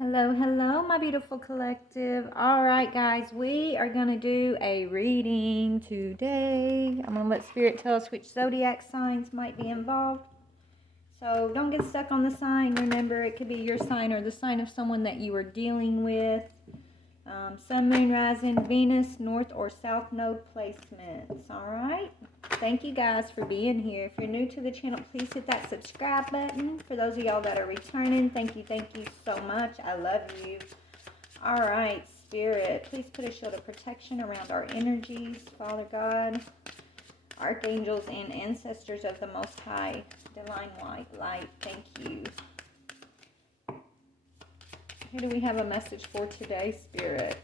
Hello, hello, my beautiful collective. All right, guys, we are going to do a reading today. I'm going to let Spirit tell us which zodiac signs might be involved. So don't get stuck on the sign. Remember, it could be your sign or the sign of someone that you are dealing with. Sun, Moon, Rising, Venus, North or South Node placements. All right. Thank you guys for being here. If you're new to the channel, please hit that subscribe button. For those of y'all that are returning, thank you so much. I love you. All right, Spirit, please put a shield of protection around our energies, Father God, archangels, and ancestors of the Most High, divine light. Thank you. Who do we have a message for today, Spirit?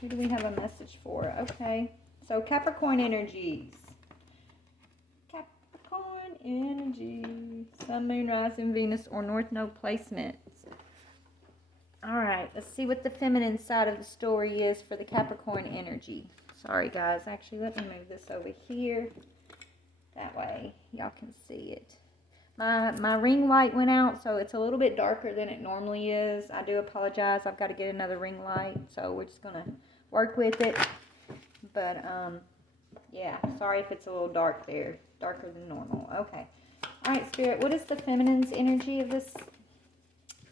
Who do we have a message for? Okay, so Capricorn energies. Capricorn energy. Sun, Moon, Rising, Venus, or North Node placements. All right, let's see what the feminine side of the story is for the Capricorn energy. Sorry, guys. Actually, let me move this over here. That way, y'all can see it. My ring light went out, so it's a little bit darker than it normally is. I do apologize. I've got to get another ring light, so we're just going to work with it. But, yeah, sorry if it's a little dark there. Darker than normal. Okay. All right, Spirit, what is the feminine's energy of this?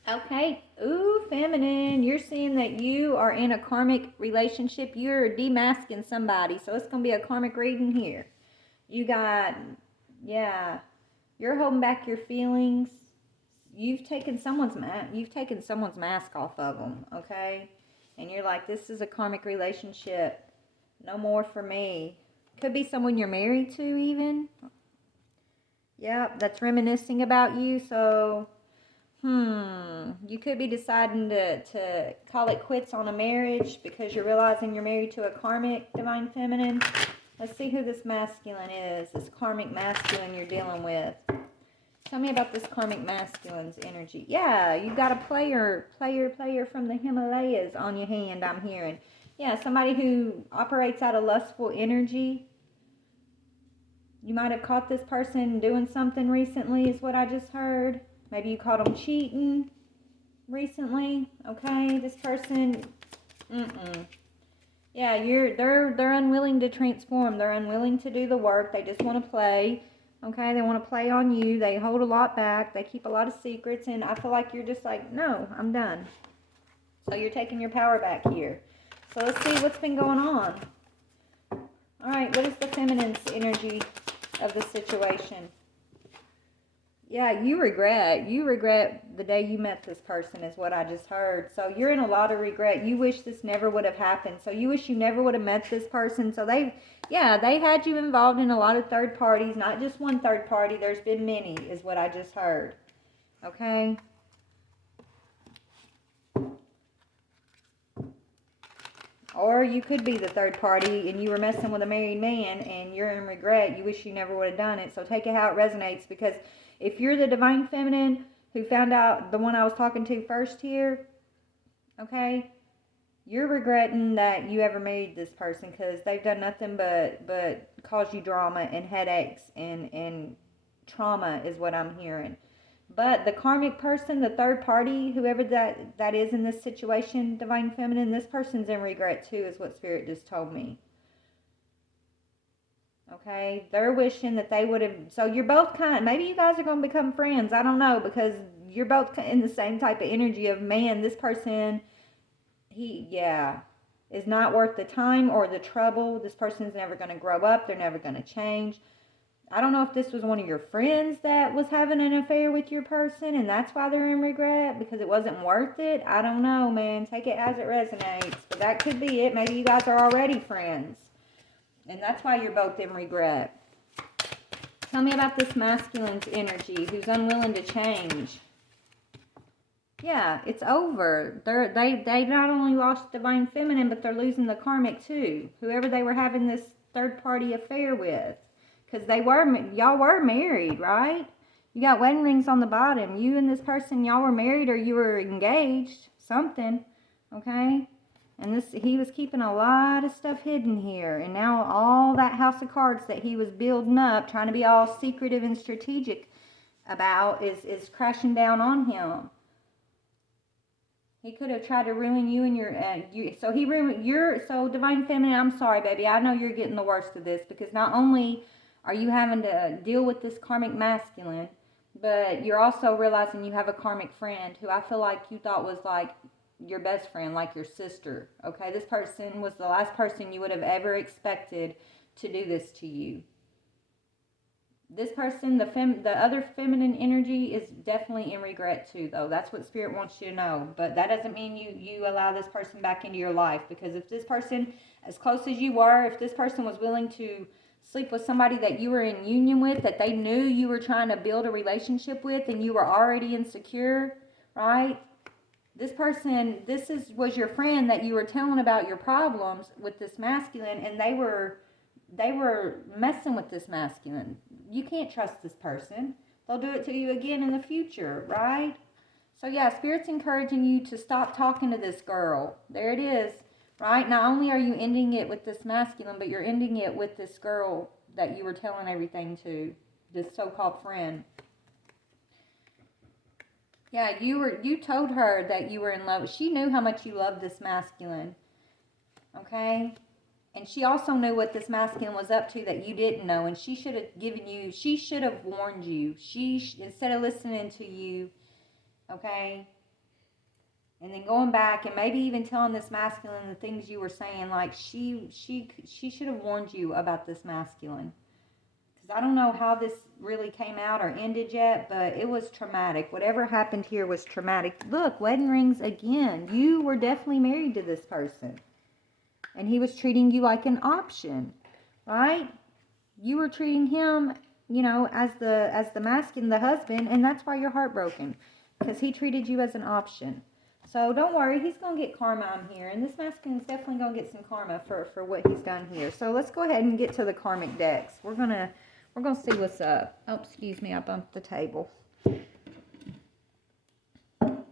Okay. Ooh, feminine. You're seeing that you are in a karmic relationship. You're demasking somebody, so it's going to be a karmic reading here. You got, yeah, you're holding back your feelings. You've taken someone's mask off of them, okay? And you're like, this is a karmic relationship. No more for me. Could be someone you're married to even. Yep, that's reminiscing about you. So, you could be deciding to call it quits on a marriage because you're realizing you're married to a karmic divine feminine. Let's see who this masculine is, this karmic masculine you're dealing with. Tell me about this karmic masculine's energy. Yeah, you got a player from the Himalayas on your hand, I'm hearing. Yeah, somebody who operates out of lustful energy. You might have caught this person doing something recently, is what I just heard. Maybe you caught them cheating recently. Okay, this person, yeah, they're unwilling to transform. They're unwilling to do the work. They just want to play. Okay, they want to play on you. They hold a lot back. They keep a lot of secrets, and I feel like you're just like, no, I'm done. So you're taking your power back here. So let's see what's been going on. All right, what is the feminine's energy of the situation? Yeah, you regret the day you met this person is what I just heard. So you're in a lot of regret. You wish this never would have happened. So you wish you never would have met this person. So they had you involved in a lot of third parties, not just one third party. There's been many is what I just heard. Okay? Or you could be the third party and you were messing with a married man and you're in regret. You wish you never would have done it. So take it how it resonates, because if you're the divine feminine who found out, the one I was talking to first here, okay, you're regretting that you ever married this person because they've done nothing but cause you drama and headaches and trauma is what I'm hearing. But the karmic person, the third party, whoever that is in this situation, divine feminine, this person's in regret too, is what Spirit just told me. Okay, they're wishing that they would have. So you're both maybe you guys are going to become friends. I don't know, because you're both in the same type of energy of, man, this person, is not worth the time or the trouble. This person's never going to grow up. They're never going to change. I don't know if this was one of your friends that was having an affair with your person and that's why they're in regret, because it wasn't worth it. I don't know, man. Take it as it resonates. But that could be it. Maybe you guys are already friends. And that's why you're both in regret. Tell me about this masculine's energy who's unwilling to change. Yeah, it's over. They not only lost divine feminine, but they're losing the karmic too. Whoever they were having this third party affair with. Because y'all were married, right? You got wedding rings on the bottom. You and this person, y'all were married or you were engaged. Something, okay? And he was keeping a lot of stuff hidden here. And now all that house of cards that he was building up, trying to be all secretive and strategic about, is crashing down on him. He could have tried to ruin you and your, so he ruined so Divine Feminine, I'm sorry, baby. I know you're getting the worst of this, because not only are you having to deal with this karmic masculine, but you're also realizing you have a karmic friend who I feel like you thought was like your best friend, like your sister. Okay, this person was the last person you would have ever expected to do this to you. This person, the other feminine energy, is definitely in regret too, though. That's what Spirit wants you to know. But that doesn't mean you allow this person back into your life. Because if this person, as close as you were, if this person was willing to sleep with somebody that you were in union with, that they knew you were trying to build a relationship with, and you were already insecure, right? This person, was your friend that you were telling about your problems with this masculine, and they were messing with this masculine. You can't trust this person. They'll do it to you again in the future, right? So yeah, Spirit's encouraging you to stop talking to this girl. There it is, right? Not only are you ending it with this masculine, but you're ending it with this girl that you were telling everything to, this so-called friend. Yeah, you told her that you were in love. She knew how much you loved this masculine. Okay? And she also knew what this masculine was up to that you didn't know. And she should have warned you. Instead of listening to you, okay? And then going back and maybe even telling this masculine the things you were saying, like she should have warned you about this masculine. Because I don't know how this really came out or ended yet, but it was traumatic. Whatever happened here was traumatic. Look, wedding rings again. You were definitely married to this person. And he was treating you like an option, right? You were treating him, as the masculine, the husband, and that's why you're heartbroken, because he treated you as an option. So don't worry, he's going to get karma on here, and this masculine is definitely going to get some karma for what he's done here. So let's go ahead and get to the karmic decks. We're gonna see what's up. Oh, excuse me, I bumped the table.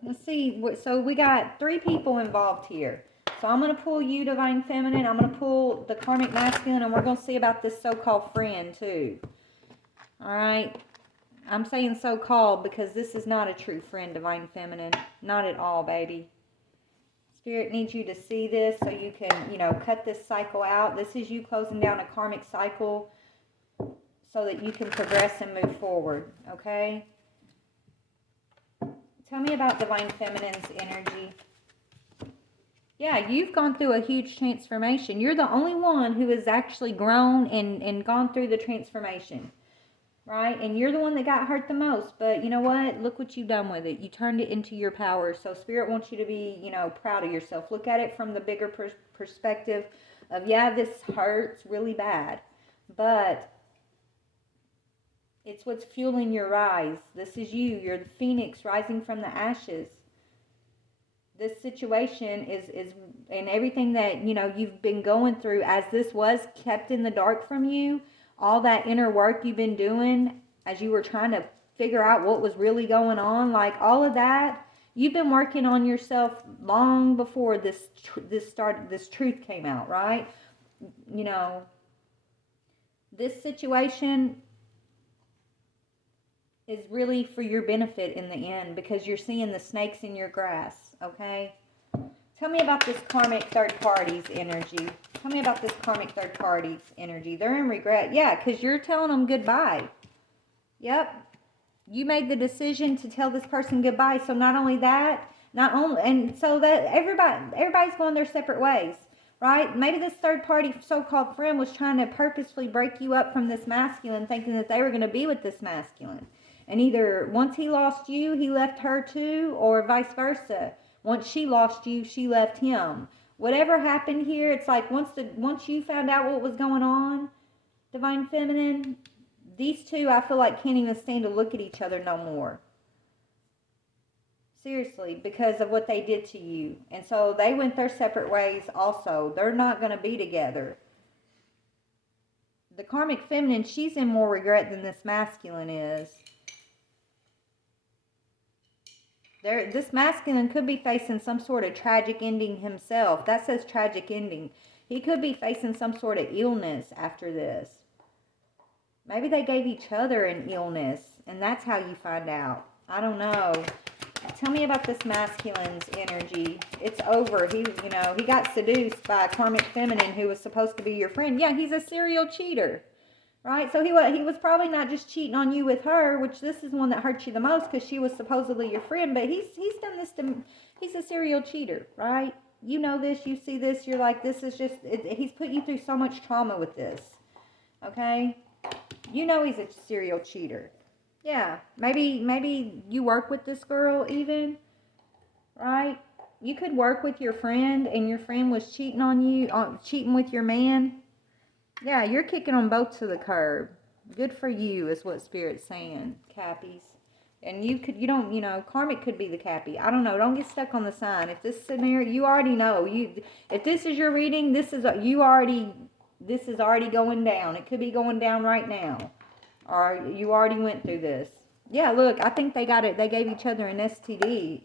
Let's see. So we got 3 people involved here. So I'm going to pull you, Divine Feminine. I'm going to pull the karmic masculine, and we're going to see about this so-called friend, too. All right? I'm saying so-called because this is not a true friend, Divine Feminine. Not at all, baby. Spirit needs you to see this so you can, cut this cycle out. This is you closing down a karmic cycle so that you can progress and move forward, okay? Tell me about Divine Feminine's energy. Yeah, you've gone through a huge transformation. You're the only one who has actually grown and gone through the transformation, right? And you're the one that got hurt the most. But you know what? Look what you've done with it. You turned it into your power. So Spirit wants you to be, proud of yourself. Look at it from the bigger perspective of, yeah, this hurts really bad. But it's what's fueling your rise. This is you. You're the phoenix rising from the ashes. This situation is and everything that, you've been going through, as this was kept in the dark from you, all that inner work you've been doing as you were trying to figure out what was really going on, like all of that, you've been working on yourself long before this truth came out, right? This situation is really for your benefit in the end, because you're seeing the snakes in your grass, okay? Tell me about this karmic third party's energy. Tell me about this karmic third party's energy. They're in regret. Yeah, because you're telling them goodbye. Yep. You made the decision to tell this person goodbye. So not only that, and so that everybody's going their separate ways, right? Maybe this third party so-called friend was trying to purposefully break you up from this masculine, thinking that they were going to be with this masculine. And either once he lost you, he left her too, or vice versa. Once she lost you, she left him. Whatever happened here, it's like once you found out what was going on, Divine Feminine, these two, I feel like, can't even stand to look at each other no more. Seriously, because of what they did to you. And so they went their separate ways also. They're not going to be together. The karmic feminine, she's in more regret than this masculine is. This masculine could be facing some sort of tragic ending himself. That says tragic ending. He could be facing some sort of illness after this. Maybe they gave each other an illness, and that's how you find out. I don't know. Tell me about this masculine's energy. It's over. He got seduced by a karmic feminine who was supposed to be your friend. Yeah, he's a serial cheater, right? So he was probably not just cheating on you with her, which this is one that hurt you the most because she was supposedly your friend. But he's done this to. He's a serial cheater, right? You know this. You see this. You're like, this is just. He's put you through so much trauma with this. Okay, you know he's a serial cheater. Yeah, maybe you work with this girl even, right? You could work with your friend and your friend was cheating on you, cheating with your man. Yeah, you're kicking them both to the curb. Good for you is what Spirit's saying, Cappies. And karmic could be the Cappy. I don't know. Don't get stuck on the sign. If this scenario, you already know. If this is your reading, this is already going down. It could be going down right now. Or you already went through this. Yeah, look, I think they got it. They gave each other an STD.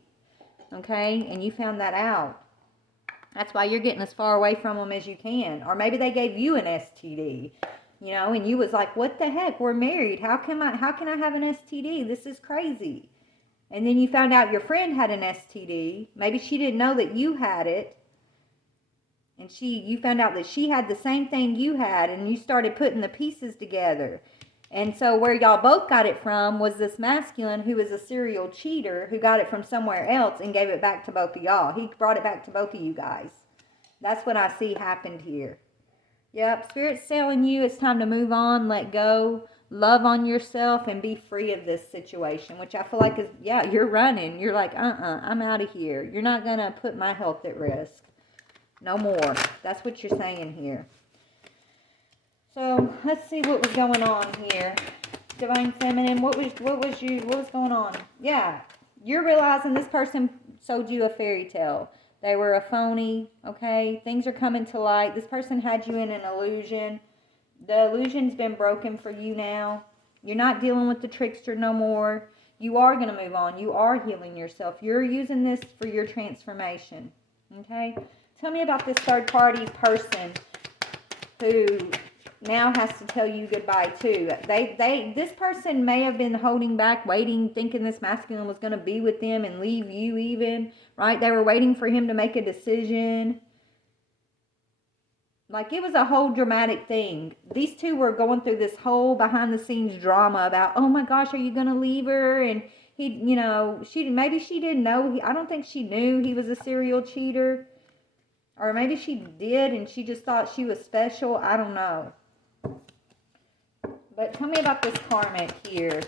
Okay? And you found that out. That's why you're getting as far away from them as you can. Or maybe they gave you an STD. And you was like, what the heck? We're married. How can I have an STD? This is crazy. And then you found out your friend had an STD. Maybe she didn't know that you had it. And you found out that she had the same thing you had. And you started putting the pieces together. And so where y'all both got it from was this masculine who was a serial cheater who got it from somewhere else and gave it back to both of y'all. He brought it back to both of you guys. That's what I see happened here. Yep, Spirit's telling you it's time to move on, let go, love on yourself, and be free of this situation, which I feel like is, yeah, you're running. You're like, I'm out of here. You're not going to put my health at risk. No more. That's what you're saying here. So let's see what was going on here. Divine Feminine, what was going on? Yeah, you're realizing this person sold you a fairy tale. They were a phony, okay? Things are coming to light. This person had you in an illusion. The illusion's been broken for you now. You're not dealing with the trickster no more. You are going to move on. You are healing yourself. You're using this for your transformation, okay? Tell me about this third-party person who now has to tell you goodbye too. This person may have been holding back, waiting, thinking this masculine was going to be with them and leave you even, right? They were waiting for him to make a decision. Like it was a whole dramatic thing. These two were going through this whole behind the scenes drama about, oh my gosh, are you going to leave her? And he, maybe she didn't know. I don't think she knew he was a serial cheater. Or maybe she did and she just thought she was special. I don't know. But tell me about this karmic here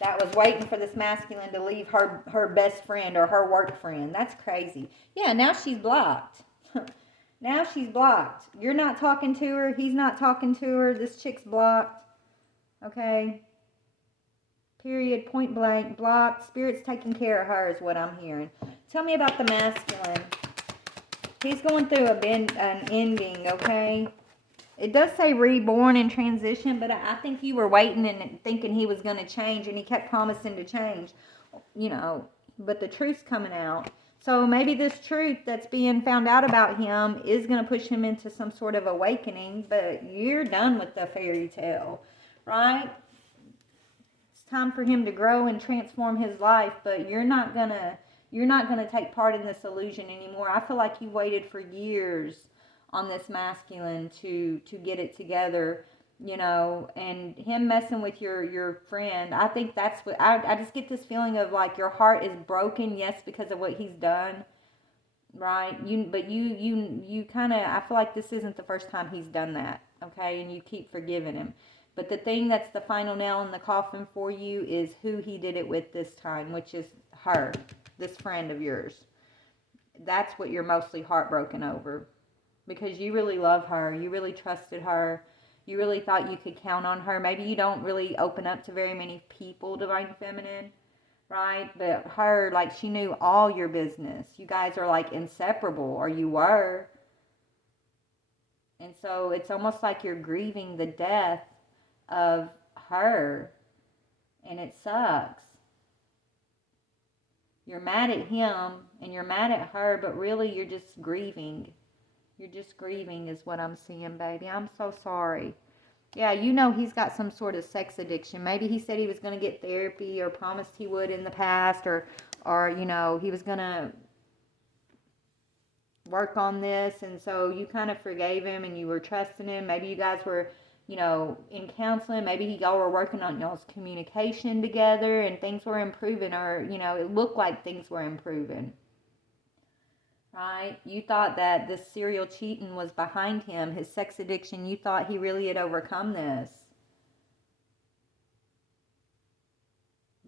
that was waiting for this masculine to leave her best friend or her work friend. That's crazy. Yeah, now she's blocked. Now she's blocked. You're not talking to her. He's not talking to her. This chick's blocked. Okay. Period. Point blank. Blocked. Spirit's taking care of her is what I'm hearing. Tell me about the masculine. He's going through an ending, okay? It does say reborn and transition, but I think you were waiting and thinking he was going to change, and he kept promising to change, but the truth's coming out. So maybe this truth that's being found out about him is going to push him into some sort of awakening, but you're done with the fairy tale, right? It's time for him to grow and transform his life, but you're not going to take part in this illusion anymore. I feel like you waited for years on this masculine to get it together, and him messing with your friend. I think that's what I just get this feeling of like your heart is broken, yes, because of what he's done, right? But you kind of, I feel like this isn't the first time he's done that, okay? And you keep forgiving him. But the thing that's the final nail in the coffin for you is who he did it with this time, which is her, this friend of yours. That's what you're mostly heartbroken over. Because you really love her. You really trusted her. You really thought you could count on her. Maybe you don't really open up to very many people, Divine Feminine, right? But her, like, she knew all your business. You guys are, like, inseparable, or you were. And so it's almost like you're grieving the death of her. And it sucks. You're mad at him, and you're mad at her, but really you're just grieving. You're just grieving is what I'm seeing, baby. I'm so sorry. Yeah, he's got some sort of sex addiction. Maybe he said he was going to get therapy or promised he would in the past, or or, you know, he was going to work on this, and so you kind of forgave him and you were trusting him. Maybe you guys were, you know, in counseling. Maybe y'all were working on y'all's communication together and things were improving, or, you know, it looked like things were improving. Right? You thought that this serial cheating was behind him, his sex addiction. You thought he really had overcome this.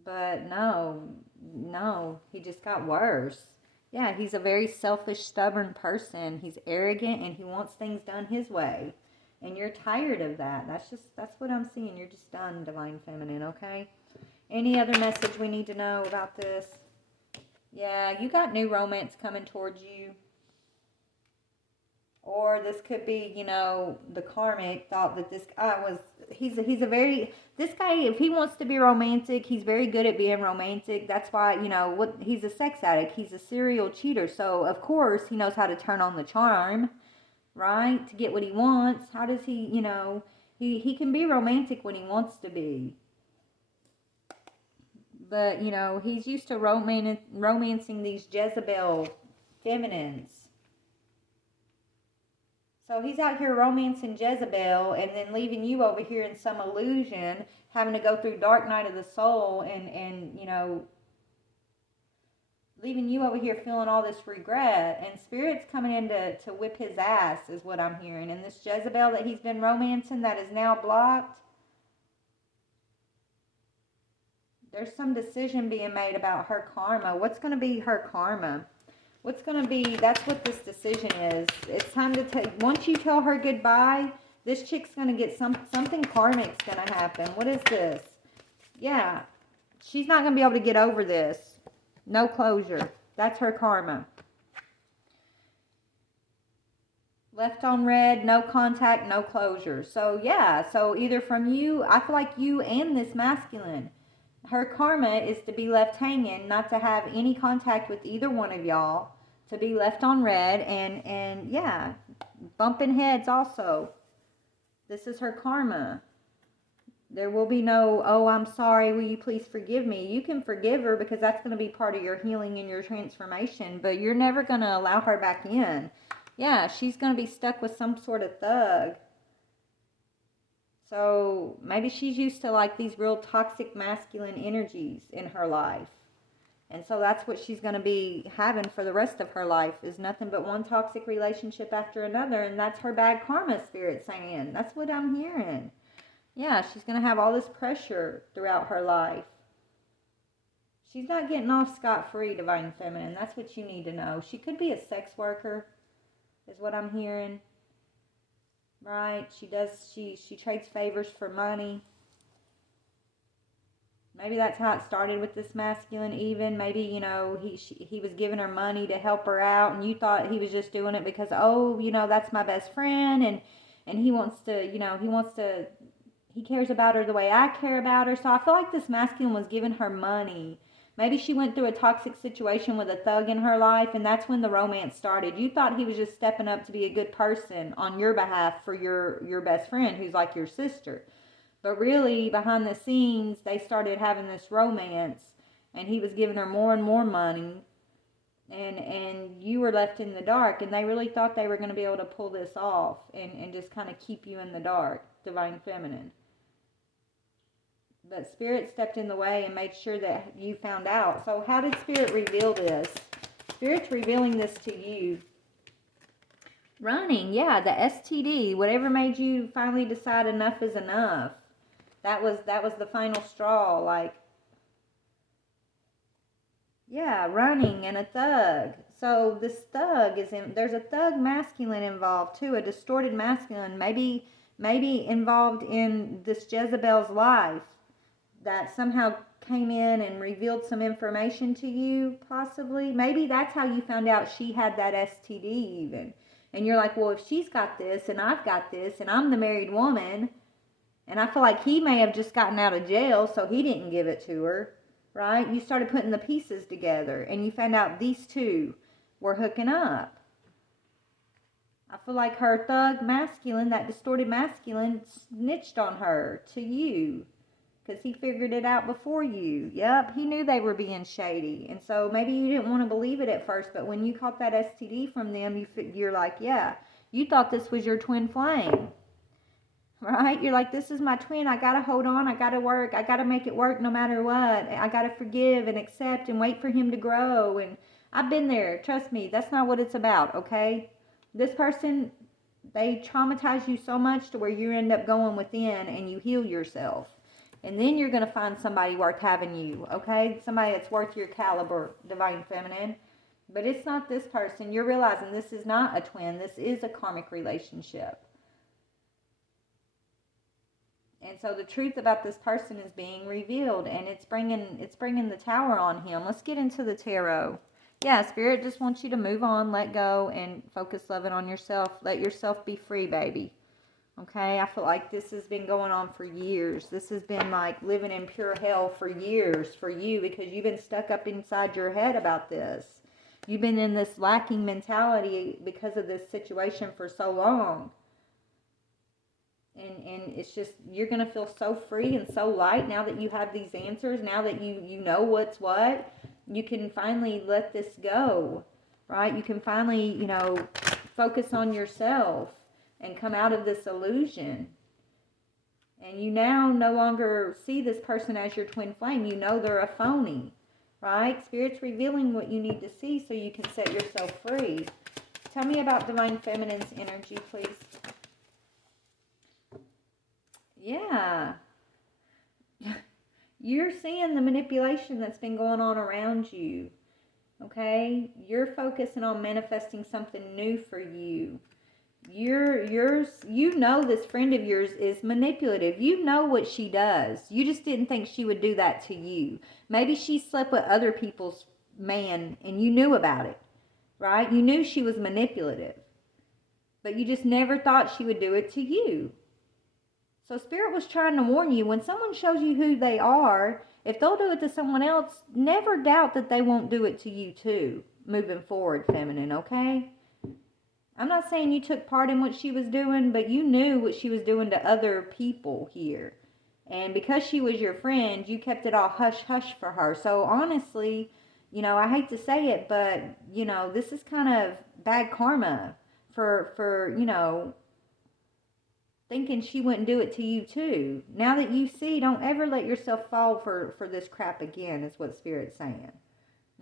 But no, he just got worse. Yeah, he's a very selfish, stubborn person. He's arrogant and he wants things done his way. And you're tired of that. That's what I'm seeing. You're just done, Divine Feminine, okay? Any other message we need to know about this? Yeah, you got new romance coming towards you. Or this could be, you know, the karmic thought that this guy was, this guy, if he wants to be romantic, he's very good at being romantic. That's why, you know, he's a sex addict. He's a serial cheater. So, of course, he knows how to turn on the charm, right? To get what he wants. How does he, you know, he can be romantic when he wants to be. But, you know, he's used to romancing these Jezebel feminines. So he's out here romancing Jezebel and then leaving you over here in some illusion, having to go through dark night of the soul and you know, leaving you over here feeling all this regret. And Spirit's coming in to whip his ass is what I'm hearing. And this Jezebel that he's been romancing that is now blocked, there's some decision being made about her karma. What's going to be her karma? What's going to be, that's what this decision is. It's time to take, once you tell her goodbye, this chick's going to get something karmic's going to happen. What is this? Yeah, she's not going to be able to get over this. No closure. That's her karma. Left on red, no contact, no closure. So yeah, so either from you, I feel like you and this masculine, her karma is to be left hanging, not to have any contact with either one of y'all, to be left on red, and yeah, bumping heads also. This is her karma. There will be no, oh, I'm sorry, will you please forgive me? You can forgive her because that's going to be part of your healing and your transformation, but you're never going to allow her back in. Yeah, she's going to be stuck with some sort of thug. So maybe she's used to like these real toxic masculine energies in her life. And so that's what she's going to be having for the rest of her life, is nothing but one toxic relationship after another. And that's her bad karma, Spirit saying. That's what I'm hearing. Yeah, she's going to have all this pressure throughout her life. She's not getting off scot-free, Divine Feminine. That's what you need to know. She could be a sex worker, is what I'm hearing. Right? She trades favors for money. Maybe that's how it started with this masculine even. Maybe, you know, he was giving her money to help her out, and you thought he was just doing it because, oh, you know, that's my best friend, and he wants to, you know, he cares about her the way I care about her. So I feel like this masculine was giving her money. Maybe she went through a toxic situation with a thug in her life, and that's when the romance started. You thought he was just stepping up to be a good person on your behalf for your best friend, who's like your sister. But really, behind the scenes, they started having this romance, and he was giving her more and more money, and you were left in the dark, and they really thought they were going to be able to pull this off and just kind of keep you in the dark, Divine Feminine. But Spirit stepped in the way and made sure that you found out. So how did Spirit reveal this? Spirit's revealing this to you. Running, yeah, the STD, whatever made you finally decide enough is enough. That was the final straw, like, yeah, running and a thug. So this thug there's a thug masculine involved too, a distorted masculine, maybe involved in this Jezebel's life, that somehow came in and revealed some information to you, possibly. Maybe that's how you found out she had that STD even. And you're like, well, if she's got this and I've got this and I'm the married woman, and I feel like he may have just gotten out of jail, so he didn't give it to her, right? You started putting the pieces together, and you found out these two were hooking up. I feel like her thug masculine, that distorted masculine, snitched on her to you. because he figured it out before you. Yep, he knew they were being shady. And so maybe you didn't want to believe it at first, but when you caught that STD from them, you're like, yeah, you thought this was your twin flame. Right? You're like, this is my twin. I got to hold on. I got to work. I got to make it work no matter what. I got to forgive and accept and wait for him to grow. And I've been there. Trust me, that's not what it's about, okay? This person, they traumatize you so much to where you end up going within and you heal yourself. And then you're going to find somebody worth having you, okay? Somebody that's worth your caliber, Divine Feminine. But it's not this person. You're realizing this is not a twin. This is a karmic relationship. And so the truth about this person is being revealed, and it's bringing the Tower on him. Let's get into the tarot. Yeah, Spirit just wants you to move on, let go, and focus loving on yourself. Let yourself be free, baby. Okay, I feel like this has been going on for years. This has been like living in pure hell for years for you, because you've been stuck up inside your head about this. You've been in this lacking mentality because of this situation for so long. And it's just, you're going to feel so free and so light now that you have these answers. Now that you know what's what, you can finally let this go, right? You can finally, focus on yourself and come out of this illusion. And you now no longer see this person as your twin flame. You know they're a phony, right? Spirit's revealing what you need to see so you can set yourself free. Tell me about Divine Feminine's energy, please. Yeah. You're seeing the manipulation that's been going on around you. Okay? You're focusing on manifesting something new for you. You know this friend of yours is manipulative. You know what she does. You just didn't think she would do that to you. Maybe she slept with other people's man and you knew about it. Right? You knew she was manipulative. But you just never thought she would do it to you. So Spirit was trying to warn you, when someone shows you who they are, if they'll do it to someone else, never doubt that they won't do it to you too, moving forward, Feminine, okay? I'm not saying you took part in what she was doing, but you knew what she was doing to other people here. And because she was your friend, you kept it all hush-hush for her. So honestly, I hate to say it, but, this is kind of bad karma for thinking she wouldn't do it to you too. Now that you see, don't ever let yourself fall for this crap again, is what Spirit's saying.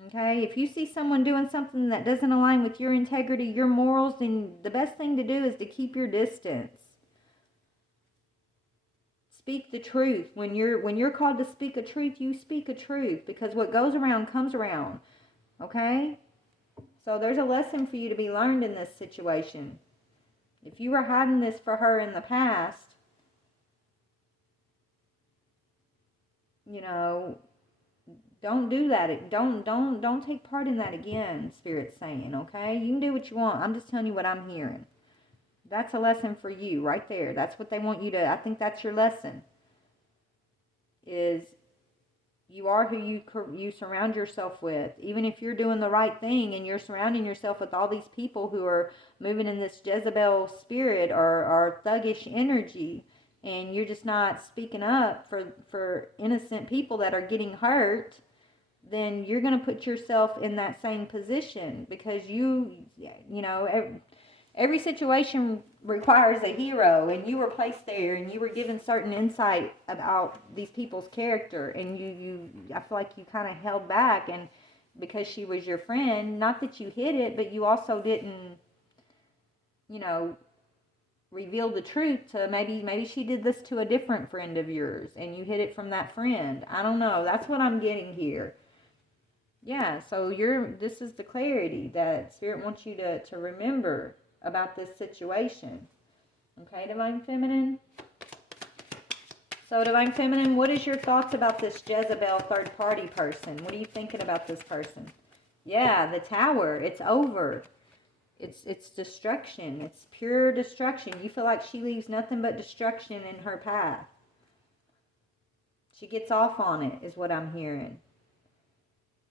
Okay? If you see someone doing something that doesn't align with your integrity, your morals, then the best thing to do is to keep your distance. Speak the truth. When you're called to speak a truth, you speak a truth, because what goes around comes around. Okay? So there's a lesson for you to be learned in this situation. If you were hiding this for her in the past, don't do that. Don't take part in that again, Spirit's saying, okay? You can do what you want. I'm just telling you what I'm hearing. That's a lesson for you right there. That's what they want you to, I think that's your lesson. Is you are who you surround yourself with. Even if you're doing the right thing and you're surrounding yourself with all these people who are moving in this Jezebel spirit or thuggish energy, and you're just not speaking up for innocent people that are getting hurt, then you're going to put yourself in that same position, because every situation requires a hero, and you were placed there, and you were given certain insight about these people's character, and I feel like you kind of held back, and because she was your friend, not that you hid it, but you also didn't, reveal the truth to maybe she did this to a different friend of yours, and you hid it from that friend. I don't know. That's what I'm getting here. Yeah, so this is the clarity that Spirit wants you to remember about this situation. Okay, Divine Feminine? So, Divine Feminine, what is your thoughts about this Jezebel third-party person? What are you thinking about this person? Yeah, the Tower. It's over. It's destruction. It's pure destruction. You feel like she leaves nothing but destruction in her path. She gets off on it, is what I'm hearing.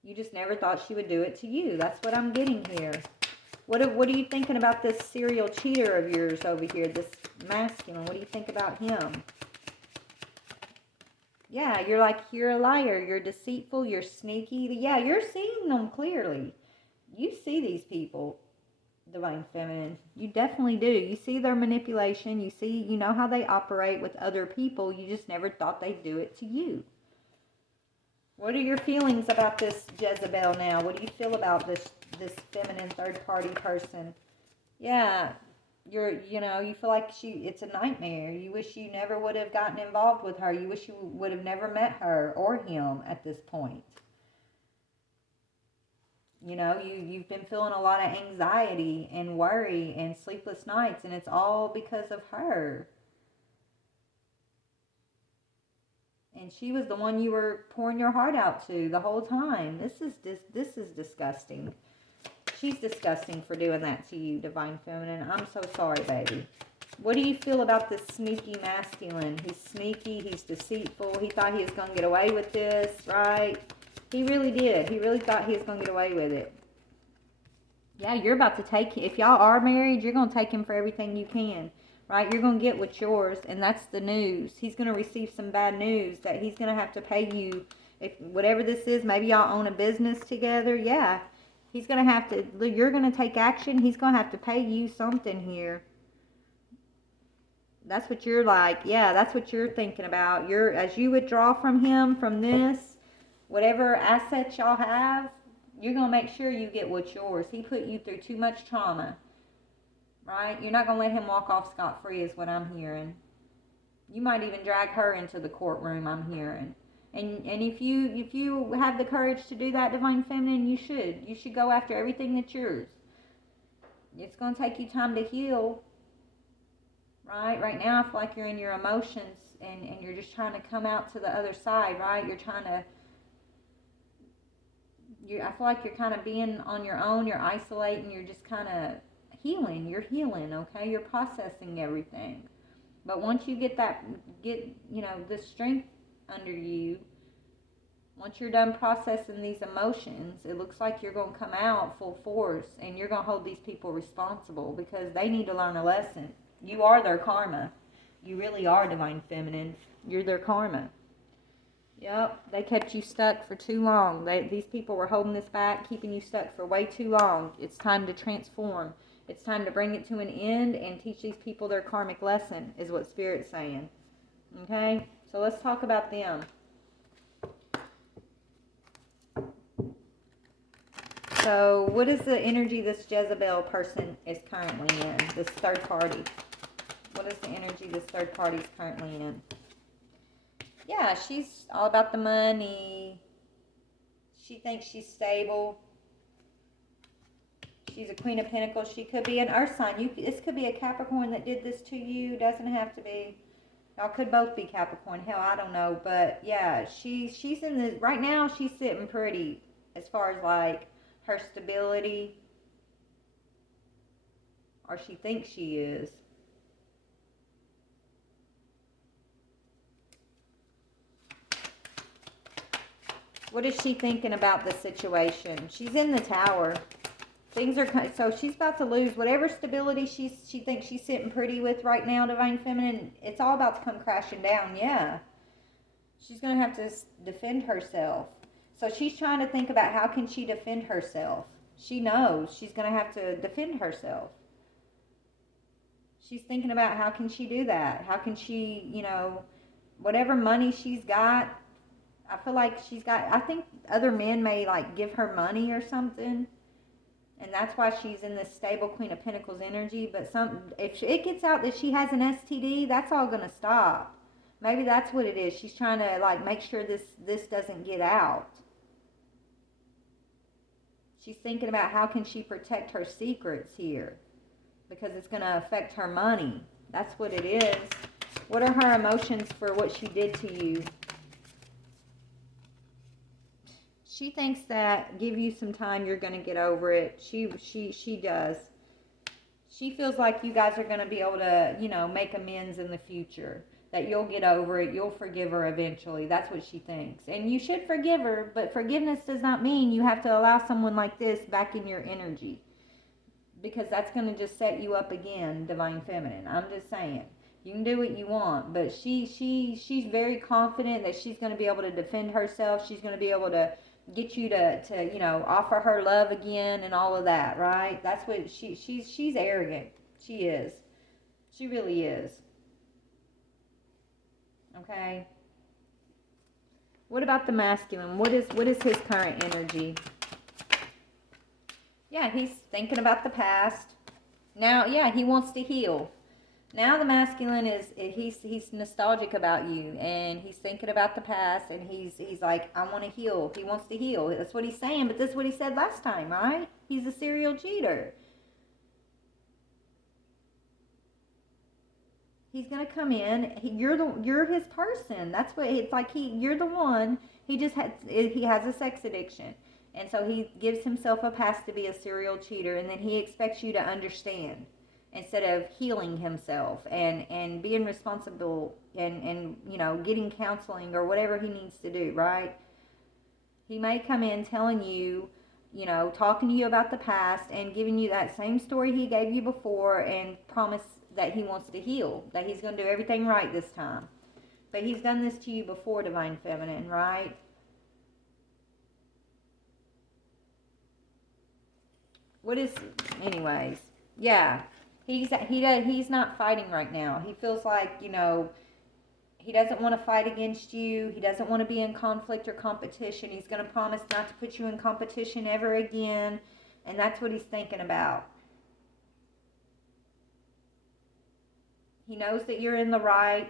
You just never thought she would do it to you. That's what I'm getting here. What are you thinking about this serial cheater of yours over here, this masculine? What do you think about him? Yeah, you're like, you're a liar. You're deceitful. You're sneaky. Yeah, you're seeing them clearly. You see these people, Divine Feminine. You definitely do. You see their manipulation. You see, you know how they operate with other people. You just never thought they'd do it to you. What are your feelings about this Jezebel now? What do you feel about this feminine third party person? Yeah, you feel like it's a nightmare. You wish you never would have gotten involved with her. You wish you would have never met her or him at this point. You've been feeling a lot of anxiety and worry and sleepless nights, and it's all because of her. And she was the one you were pouring your heart out to the whole time. This is disgusting. She's disgusting for doing that to you, Divine Feminine. I'm so sorry, baby. What do you feel about this sneaky masculine? He's sneaky. He's deceitful. He thought he was going to get away with this, right? He really did. He really thought he was going to get away with it. Yeah, you're about to take him. If y'all are married, you're going to take him for everything you can, right? You're going to get what's yours, and that's the news. He's going to receive some bad news that he's going to have to pay you. If whatever this is, maybe y'all own a business together. Yeah, he's going to have to, you're going to take action. He's going to have to pay you something here. That's what you're like. Yeah, that's what you're thinking about. As you withdraw from him, from this, whatever assets y'all have, you're going to make sure you get what's yours. He put you through too much trauma, right? You're not going to let him walk off scot-free is what I'm hearing. You might even drag her into the courtroom, I'm hearing. And if you have the courage to do that, Divine Feminine, you should. You should go after everything that's yours. It's going to take you time to heal, right? Right now, I feel like you're in your emotions and you're just trying to come out to the other side, right? You're trying to... I feel like you're kind of being on your own. You're isolating. You're just kind of healing. You're healing, okay? You're processing everything. But once you get the strength under you, once you're done processing these emotions, it looks like you're going to come out full force and you're going to hold these people responsible because they need to learn a lesson. You are their karma. You really are, Divine Feminine. You're their karma. Yep, they kept you stuck for too long. These people were holding this back, keeping you stuck for way too long. It's time to transform. It's time to bring it to an end and teach these people their karmic lesson, is what Spirit's saying. Okay? So let's talk about them. So what is the energy this Jezebel person is currently in? This third party. What is the energy this third party is currently in? Yeah, she's all about the money. She thinks she's stable. She's a Queen of Pentacles. She could be an Earth sign. This could be a Capricorn that did this to you. Doesn't have to be. Y'all could both be Capricorn. Hell, I don't know. But yeah, she's in the... Right now, she's sitting pretty as far as like her stability. Or she thinks she is. What is she thinking about the situation? She's in the Tower. Things are... So she's about to lose whatever stability she thinks she's sitting pretty with right now, Divine Feminine. It's all about to come crashing down, yeah. She's going to have to defend herself. So she's trying to think about how can she defend herself. She knows she's going to have to defend herself. She's thinking about how can she do that? How can she, whatever money she's got... I feel like I think other men may like give her money or something. And that's why she's in this stable Queen of Pentacles energy. But if it gets out that she has an STD, that's all going to stop. Maybe that's what it is. She's trying to like make sure this doesn't get out. She's thinking about how can she protect her secrets here. Because it's going to affect her money. That's what it is. What are her emotions for what she did to you? She thinks that give you some time, you're going to get over it. She does. She feels like you guys are going to be able to, make amends in the future. That you'll get over it. You'll forgive her eventually. That's what she thinks. And you should forgive her, but forgiveness does not mean you have to allow someone like this back in your energy. Because that's going to just set you up again, Divine Feminine. I'm just saying. You can do what you want, but she's very confident that she's going to be able to defend herself. She's going to be able to get you to offer her love again and all of that, right? That's what she's arrogant. She is. She really is. Okay. What about the masculine? What is his current energy? Yeah, he's thinking about the past. Now, yeah, he wants to heal. Now the masculine he's nostalgic about you, and he's thinking about the past, and he's like, I want to heal. He wants to heal. That's what he's saying, but this is what he said last time, right? He's a serial cheater. He's gonna come in. You're his person. That's what it's like. You're the one. He has a sex addiction, and so he gives himself a pass to be a serial cheater, and then he expects you to understand instead of healing himself and being responsible and getting counseling or whatever he needs to do. Right? He may come in telling you, talking to you about the past and giving you that same story he gave you before and promise that he wants to heal, that he's going to do everything right this time. But he's done this to you before, Divine Feminine, right? Anyways, yeah, he's not fighting right now. He feels like, he doesn't want to fight against you. He doesn't want to be in conflict or competition. He's going to promise not to put you in competition ever again, and that's what he's thinking about. He knows that you're in the right,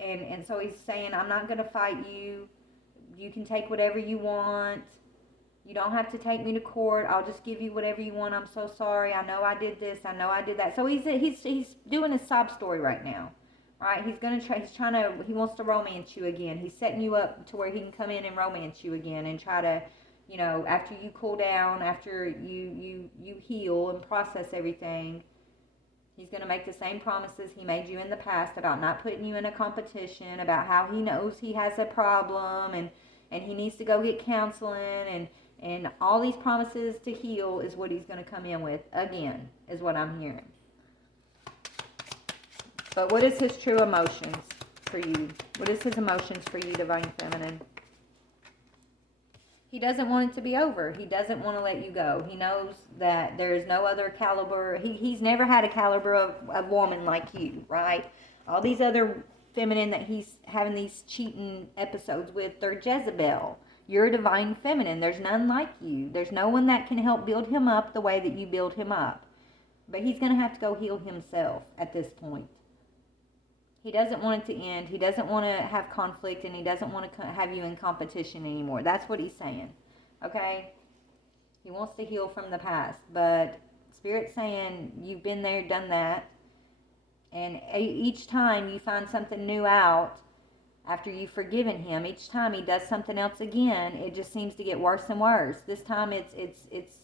and so he's saying, I'm not going to fight you. You can take whatever you want. You don't have to take me to court. I'll just give you whatever you want. I'm so sorry. I know I did this. I know I did that. So he's doing a sob story right now. Right? He wants to romance you again. He's setting you up to where he can come in and romance you again and try to, after you cool down, after you heal and process everything. He's going to make the same promises he made you in the past about not putting you in a competition, about how he knows he has a problem and he needs to go get counseling and all these promises to heal is what he's going to come in with again, is what I'm hearing. But what is his true emotions for you? What is his emotions for you, Divine Feminine? He doesn't want it to be over. He doesn't want to let you go. He knows that there is no other caliber. He's never had a caliber of woman like you, right? All these other feminine that he's having these cheating episodes with, they're Jezebel. You're a Divine Feminine. There's none like you. There's no one that can help build him up the way that you build him up. But he's going to have to go heal himself at this point. He doesn't want it to end. He doesn't want to have conflict, and he doesn't want to have you in competition anymore. That's what he's saying, okay? He wants to heal from the past, but Spirit's saying you've been there, done that, and each time you find something new out after you've forgiven him, each time he does something else again, it just seems to get worse and worse. This time it's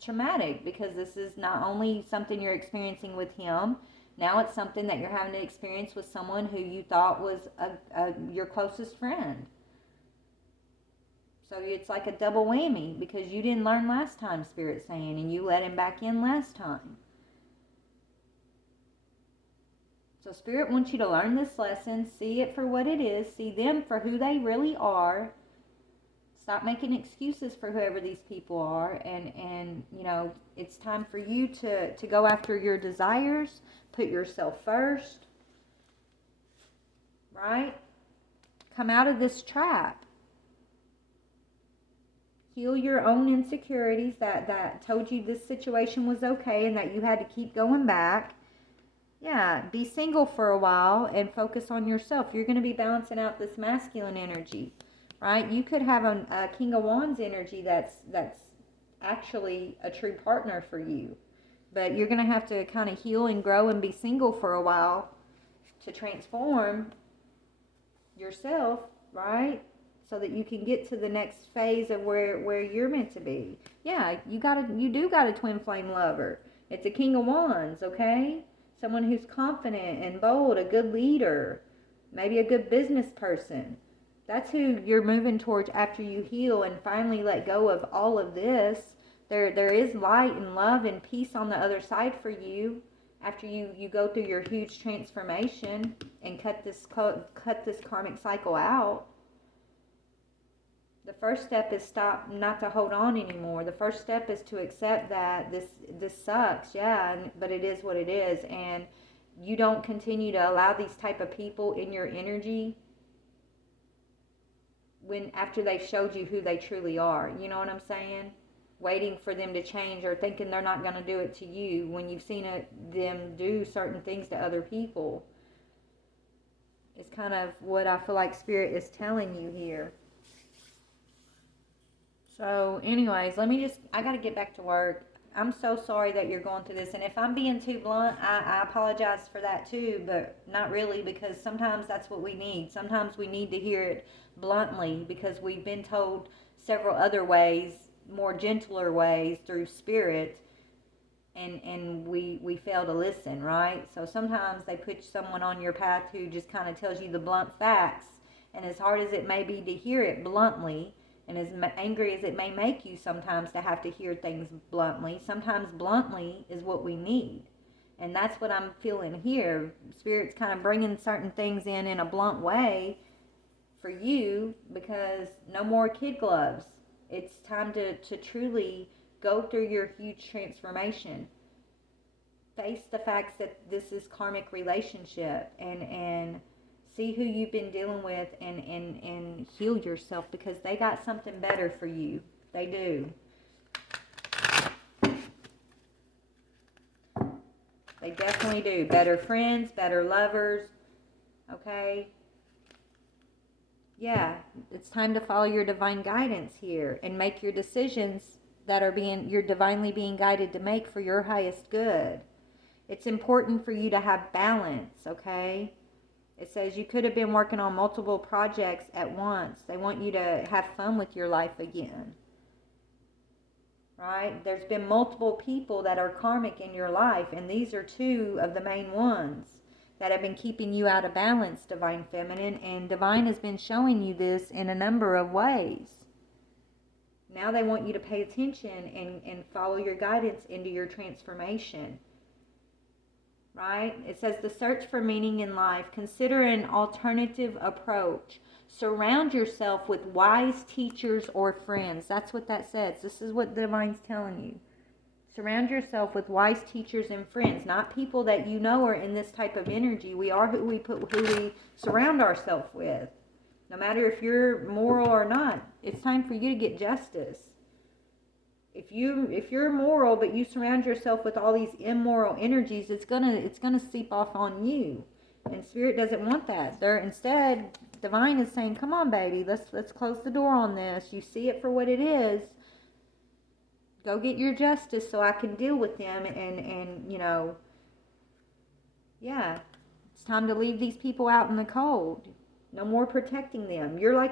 traumatic because this is not only something you're experiencing with him. Now it's something that you're having to experience with someone who you thought was your closest friend. So it's like a double whammy because you didn't learn last time, Spirit's saying, and you let him back in last time. So Spirit wants you to learn this lesson, see it for what it is, see them for who they really are. Stop making excuses for whoever these people are, and it's time for you to go after your desires. Put yourself first, right? Come out of this trap. Heal your own insecurities that told you this situation was okay and that you had to keep going back. Yeah, be single for a while and focus on yourself. You're going to be balancing out this masculine energy, right? You could have a King of Wands energy that's actually a true partner for you. But you're going to have to kind of heal and grow and be single for a while to transform yourself, right? So that you can get to the next phase of where you're meant to be. Yeah, you do got a twin flame lover. It's a King of Wands, okay? Someone who's confident and bold, a good leader, maybe a good business person. That's who you're moving towards after you heal and finally let go of all of this. There is light and love and peace on the other side for you after you go through your huge transformation and cut this karmic cycle out, the first step is not to hold on anymore. The first step is to accept that this sucks, yeah, but it is what it is, and you don't continue to allow these type of people in your energy after they've showed you who they truly are. You know what I'm saying? Waiting for them to change or thinking they're not going to do it to you when you've seen them do certain things to other people. It's kind of what I feel like Spirit is telling you here. So anyways, I got to get back to work. I'm so sorry that you're going through this. And if I'm being too blunt, I apologize for that too, but not really, because sometimes that's what we need. Sometimes we need to hear it bluntly because we've been told several other ways, more gentler ways through Spirit, and we fail to listen, right? So sometimes they put someone on your path who just kind of tells you the blunt facts, and as hard as it may be to hear it bluntly, and as angry as it may make you sometimes to have to hear things bluntly, sometimes bluntly is what we need. And that's what I'm feeling here. Spirit's kind of bringing certain things in a blunt way for you, because no more kid gloves. It's time to truly go through your huge transformation. Face the facts that this is karmic relationship, and see who you've been dealing with, and heal yourself, because they got something better for you. They do. They definitely do. Better friends, better lovers. Okay? Yeah, it's time to follow your divine guidance here and make your decisions that you're divinely being guided to make for your highest good. It's important for you to have balance, okay? It says you could have been working on multiple projects at once. They want you to have fun with your life again. Right? There's been multiple people that are karmic in your life, and these are two of the main ones that have been keeping you out of balance, Divine Feminine, and Divine has been showing you this in a number of ways. Now they want you to pay attention and follow your guidance into your transformation. Right? It says the search for meaning in life. Consider an alternative approach. Surround yourself with wise teachers or friends. That's what that says. This is what Divine's telling you. Surround yourself with wise teachers and friends, not people that you know are in this type of energy. We are who we surround ourselves with. No matter if you're moral or not, it's time for you to get justice. If you're moral but you surround yourself with all these immoral energies, it's gonna seep off on you. And Spirit doesn't want that. Instead, Divine is saying, "Come on, baby, let's close the door on this. You see it for what it is. Go get your justice so I can deal with them, and yeah, it's time to leave these people out in the cold. No more protecting them. You're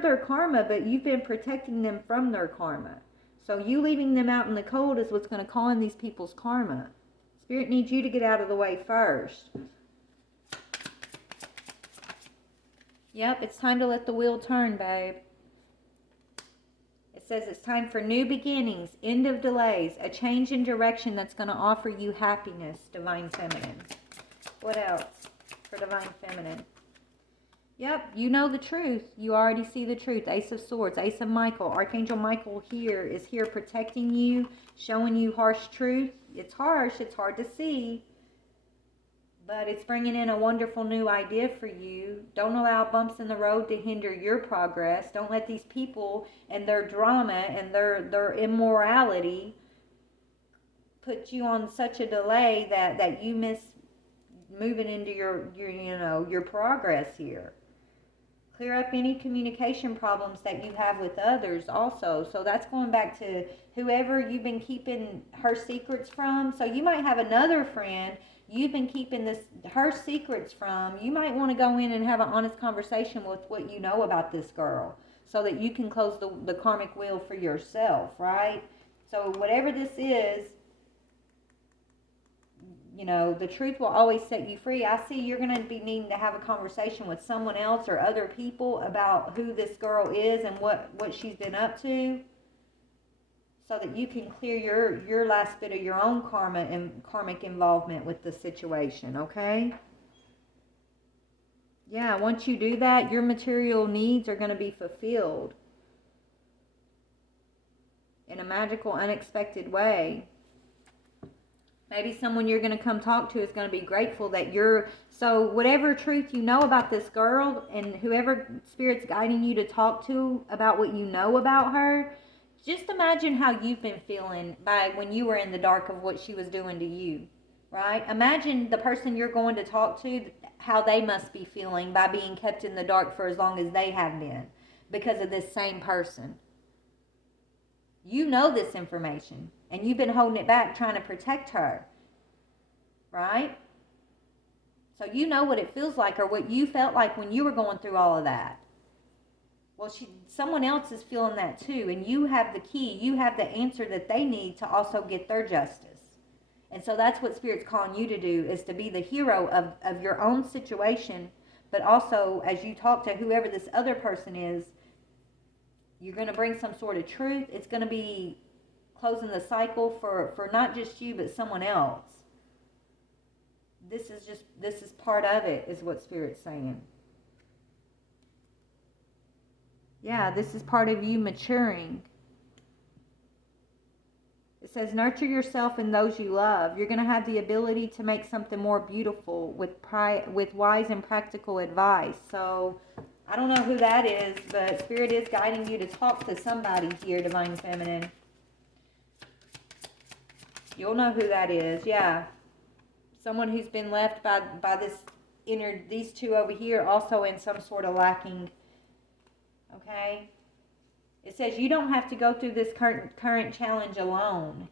their karma, but you've been protecting them from their karma. So you leaving them out in the cold is what's going to call in these people's karma. Spirit needs you to get out of the way first." Yep, it's time to let the wheel turn, babe. It says it's time for new beginnings, end of delays, a change in direction that's going to offer you happiness, Divine Feminine. What else for Divine Feminine? Yep, you know the truth. You already see the truth. Ace of Swords, Ace of Michael. Archangel Michael is here protecting you, showing you harsh truth. It's harsh. It's hard to see. But it's bringing in a wonderful new idea for you. Don't allow bumps in the road to hinder your progress. Don't let these people and their drama and their immorality put you on such a delay that you miss moving into your progress here. Clear up any communication problems that you have with others also. So that's going back to whoever you've been keeping her secrets from. So you might have another friend you've been keeping her secrets from. You might want to go in and have an honest conversation with what you know about this girl, so that you can close the karmic wheel for yourself, right? So whatever this is, the truth will always set you free. I see you're going to be needing to have a conversation with someone else or other people about who this girl is and what she's been up to. so that you can clear your last bit of your own karma and karmic involvement with the situation, okay? Yeah, once you do that, your material needs are going to be fulfilled in a magical, unexpected way. Maybe someone you're going to come talk to is going to be grateful that so whatever truth you know about this girl, and whoever Spirit's guiding you to talk to about what you know about her, just imagine how you've been feeling by when you were in the dark of what she was doing to you, right? Imagine the person you're going to talk to, how they must be feeling by being kept in the dark for as long as they have been because of this same person. You know this information, and you've been holding it back trying to protect her, right? So you know what it feels like, or what you felt like when you were going through all of that. Well, someone else is feeling that too, and you have the key, you have the answer that they need to also get their justice. And so that's what Spirit's calling you to do, is to be the hero of your own situation, but also as you talk to whoever this other person is, you're going to bring some sort of truth. It's going to be closing the cycle for not just you, but someone else. This is part of it, is what Spirit's saying. Yeah, this is part of you maturing. It says, nurture yourself and those you love. You're going to have the ability to make something more beautiful with wise and practical advice. So I don't know who that is, but Spirit is guiding you to talk to somebody here, Divine Feminine. You'll know who that is, yeah. Someone who's been left by these two over here, also in some sort of lacking, okay? It says you don't have to go through this current challenge alone.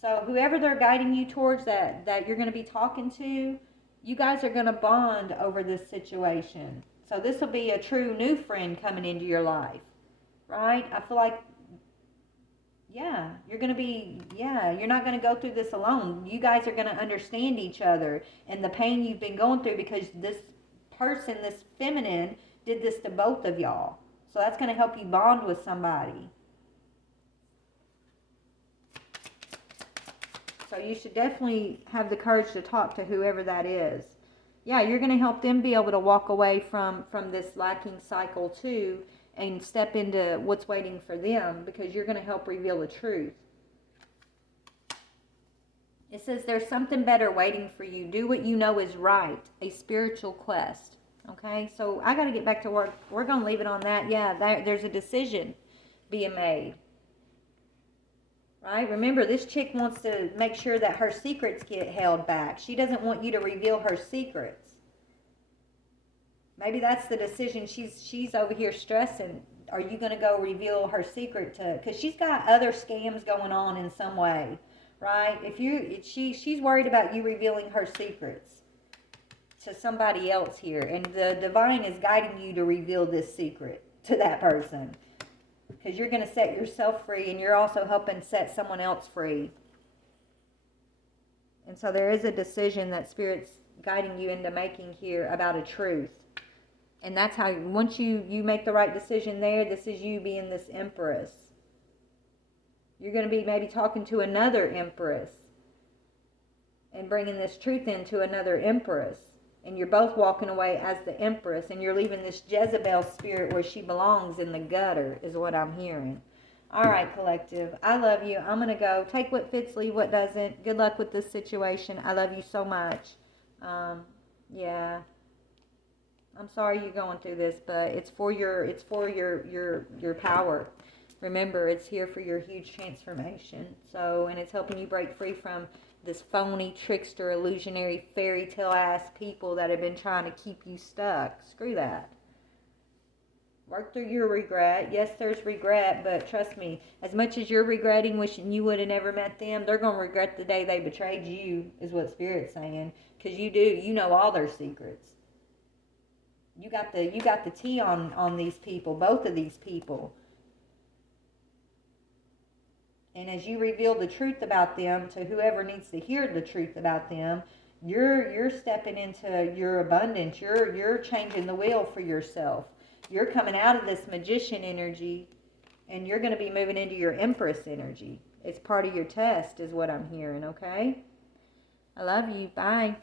So whoever they're guiding you towards that you're going to be talking to, you guys are going to bond over this situation. So this will be a true new friend coming into your life, right? I feel like, yeah, you're not going to go through this alone. You guys are going to understand each other and the pain you've been going through, because this person, this feminine, did this to both of y'all. So that's going to help you bond with somebody. So you should definitely have the courage to talk to whoever that is. Yeah, you're going to help them be able to walk away from this lacking cycle too, and step into what's waiting for them, because you're going to help reveal the truth. It says there's something better waiting for you. Do what you know is right. A spiritual quest. Okay, so I got to get back to work. We're going to leave it on that. Yeah, there's a decision being made. Right? Remember, this chick wants to make sure that her secrets get held back. She doesn't want you to reveal her secrets. Maybe that's the decision she's over here stressing. Are you going to go reveal her secret to? Because she's got other scams going on in some way, right? She's worried about you revealing her secrets to somebody else here, and the divine is guiding you to reveal this secret to that person, because you're going to set yourself free, and you're also helping set someone else free. And so there is a decision that Spirit's guiding you into making here about a truth. And that's how, once you make the right decision there, this is you being this Empress. You're going to be maybe talking to another Empress and bringing this truth into another Empress. And you're both walking away as the Empress, and you're leaving this Jezebel spirit where she belongs, in the gutter, is what I'm hearing. All right, collective. I love you. I'm going to go. Take what fits, leave what doesn't. Good luck with this situation. I love you so much. Yeah. I'm sorry you're going through this, but it's for your power. Remember, it's here for your huge transformation. So, and it's helping you break free from this phony, trickster, illusionary, fairy tale ass people that have been trying to keep you stuck. Screw that. Work through your regret. Yes, there's regret, but trust me, as much as you're regretting wishing you would have never met them, they're going to regret the day they betrayed you, is what Spirit's saying. Because you do. You know all their secrets. You got the tea on these people, both of these people. And as you reveal the truth about them to whoever needs to hear the truth about them, you're stepping into your abundance. You're changing the wheel for yourself. You're coming out of this magician energy And you're going to be moving into your Empress energy. It's part of your test is what I'm hearing, okay? I love you. Bye.